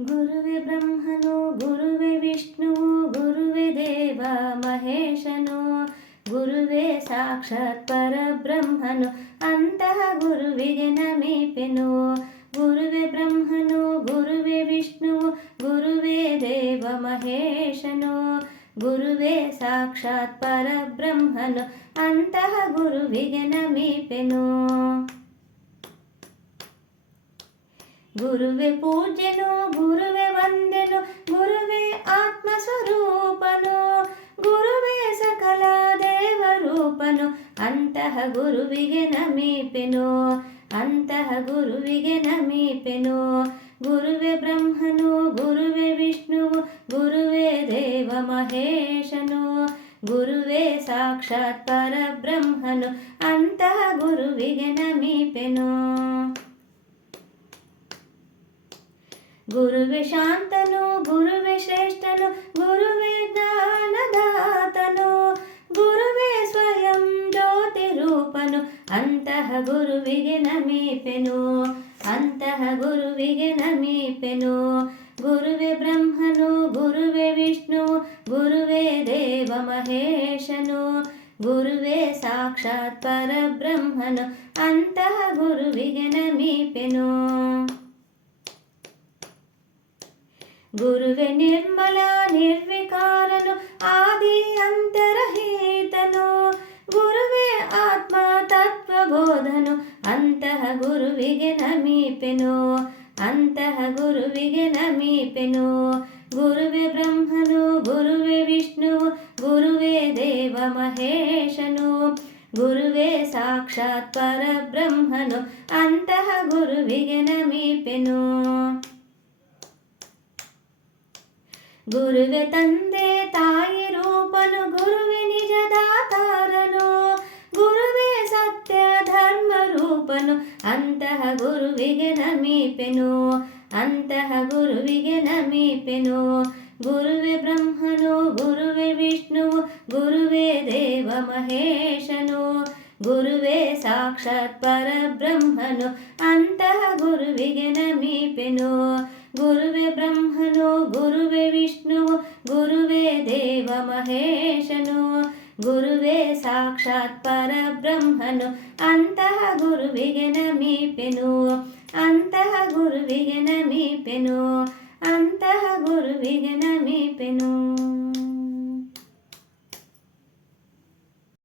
गुरुवे ब्रह्मनो गुरुवे विष्णुवो गुरुवे देवा महेशनो गुरुवे साक्षात् परब्रह्मनु अन्तः गुरुविगे नमीपेनो गुरुवे ब्रह्मनो गुरुवे विष्णुवो गुरुवे देव महेशनो गुरुवे साक्षात् परब्रह्मनु अन्तः गुरुविगे नमीपेनो ಗುರುವೆ ಪೂಜ್ಯನು ಗುರುವೆ ವಂದೆನು ಗುರುವೆ ಆತ್ಮಸ್ವರೂಪನು ಗುರುವೇ ಸಕಲ ದೇವರೂಪನು ಅಂತಹ ಗುರುವಿಗೆ ನಮೀಪೆನು ಅಂತಹ ಗುರುವಿಗೆ ನಮೀಪೆನು ಗುರುವೆ ಬ್ರಹ್ಮನು ಗುರುವೆ ವಿಷ್ಣುವು ಗುರುವೇ ದೇವ ಮಹೇಶನು ಗುರುವೇ ಸಾಕ್ಷಾತ್ ಪರಬ್ರಹ್ಮನು ಅಂತಹ ಗುರುವಿಗೆ ನಮೀಪೆನು ಗುರುವೆ ಶಾಂತನು ಗುರುವೆ ಶ್ರೇಷ್ಠನು ಗುರುವೆ ಜ್ಞಾನದಾತನು ಗುರುವೆ ಸ್ವಯಂ ಜ್ಯೋತಿ ರೂಪನು ಅಂತಹ ಗುರುವಿಗೆ ನಮೀಪೆನು ಅಂತಹ ಗುರುವಿಗೆ ನಮೀಪೆನು ಗುರುವೆ ಬ್ರಹ್ಮನು ಗುರುವೆ ವಿಷ್ಣು ಗುರುವೇ ದೇವ ಮಹೇಶನು ಗುರುವೇ ಸಾಕ್ಷಾತ್ ಪರಬ್ರಹ್ಮನು ಅಂತಹ ಗುರುವಿಗೆ ನಮೀಪೆನು ಗುರುವೆ ನಿರ್ಮಲ ನಿರ್ವಿಕಾರನು ಆದಿ ಅಂತರಹಿತನು ಗುರುವೇ ಆತ್ಮ ತತ್ವಬೋಧನು ಅಂತಹ ಗುರುವಿಗೆ ನಮೀಪೆನು ಅಂತಹ ಗುರುವಿಗೆ ನಮೀಪೆನು ಗುರುವೆ ಬ್ರಹ್ಮನು ಗುರುವೆ ವಿಷ್ಣುವು ಗುರುವೇ ದೇವ ಮಹೇಶನು ಗುರುವೇ ಸಾಕ್ಷಾತ್ ಪರಬ್ರಹ್ಮನು ಅಂತಹ ಗುರುವಿಗೆ ನಮೀಪೆನು ಗುರುವೆ ತಂದೆ ತಾಯಿ ರೂಪನು ಗುರುವೆ ನಿಜದಾತಾರನು ಗುರುವೇ ಸತ್ಯ ಧರ್ಮ ರೂಪನು ಅಂತಹ ಗುರುವಿಗೆ ನಮೀಪೆನು ಅಂತಹ ಗುರುವಿಗೆ ನಮೀಪೆನು ಗುರುವೆ ಬ್ರಹ್ಮನು ಗುರುವೆ ವಿಷ್ಣು ಗುರುವೇ ದೇವ ಮಹೇಶನು ಗುರುವೇ ಸಾಕ್ಷಾತ್ ಪರಬ್ರಹ್ಮನು ಅಂತಹ ಗುರುವಿಗೆ ನಮೀಪೆನು ಗುರುವೆ ಬ್ರಹ್ಮನು ಗುರುವೇ ಸಾಕ್ಷಾತ್ ಪರಬ್ರಹ್ಮನು ಅಂತಹ ಗುರುವಿಗೆ ನಮೀಪೆನು ಅಂತಹ ಗುರುವಿಗೆ ನಮೀಪೆನು ಅಂತಹ ಗುರುವಿಗೆ ನಮೀಪೆನು